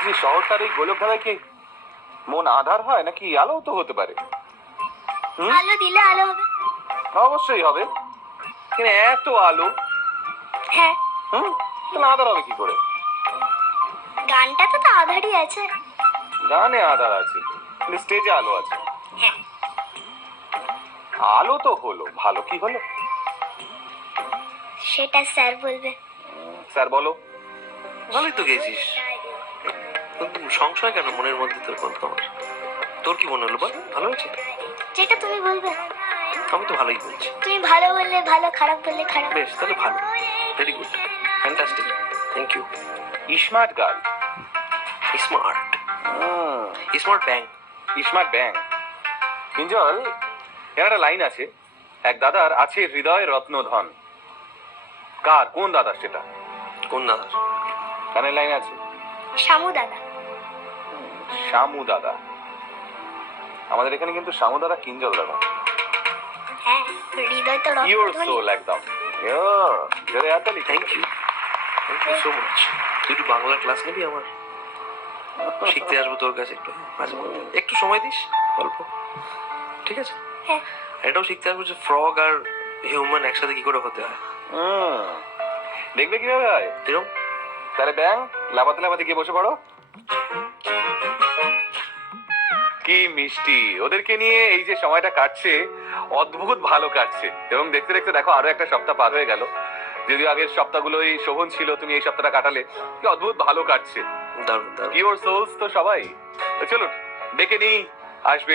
বলছি শহরটার এই গোলকধারায় কি মন আধার হয় নাকি আলো তো হতে পারে? আলো দিলে আলো হবে। অবশ্যই হবে, কিন্তু এত আলো হ্যাঁ, তাহলে আধার হবে কি করে? গানটাতে তো আধারই আছে। গানে আধার আছে কিন্তু স্টেজে আলো আছে। হ্যাঁ, আলো তো হলো, ভালো কি হলো সেটা স্যার বলবে। স্যার বলো। ভালোই তো গেছিস, কিন্তু সংশয় কেন মনের মধ্যে তোর বলতো আমার? তোর কি মনে হলো বল, ভালো হয়েছে? যেটা তুমি বলবে। আমি তো ভালোই বলছি। তুমি ভালো বললে ভালো, খারাপ বললে খারাপ। বেশ, তাহলে ভালো, very good, fantastic, thank you. Smart girl. Smart smart bang. Smart bang. Kinjal, এর একটা লাইন আছে, এক দাদার আছে হৃদয় রত্নধন। কার, কোন দাদার সেটা? কোন দাদা? গানের লাইন আছে শামু দাদা। শামু দাদা। আমাদের এখানে কিন্তু শামু দাদা কিঞ্জল দাদা। হ্যাঁ, হৃদয় তো ইওর রক্তধ্বনি। সোল একদম। জোরে হাততালি। Thank you so much. তুই একটু বাংলা ক্লাস নিবি আমার? শিখতে আসবো তোর কাছে একটু, মাঝে মধ্যে একটু সময় দিস, অল্প, ঠিক আছে? হ্যাঁ, এটাও শিখতে আসবো যে ফ্রগ আর হিউম্যান একসাথে কি করে হতে হয়। দেখবে কিভাবে হয় এরকম তাহলে ব্যাং লাফাতে লাফাতে গিয়ে বসে পড়ো। কি মিষ্টি ওদেরকে নিয়ে এই যে সময়টা কাটছে, অদ্ভুত ভালো কাটছে। এবং দেখতে দেখতে দেখো আরো একটা সপ্তাহ পার হয়ে গেল। যদিও আগের সপ্তাহগুলোই শোভন ছিল, তুমি এই সপ্তাহটা কাটালে, কি অদ্ভুত ভালো কাটছে। দারুণ দারুণ। পিওর সোলস তো সবাই। তো চলুন ডেকে নিই, আসবে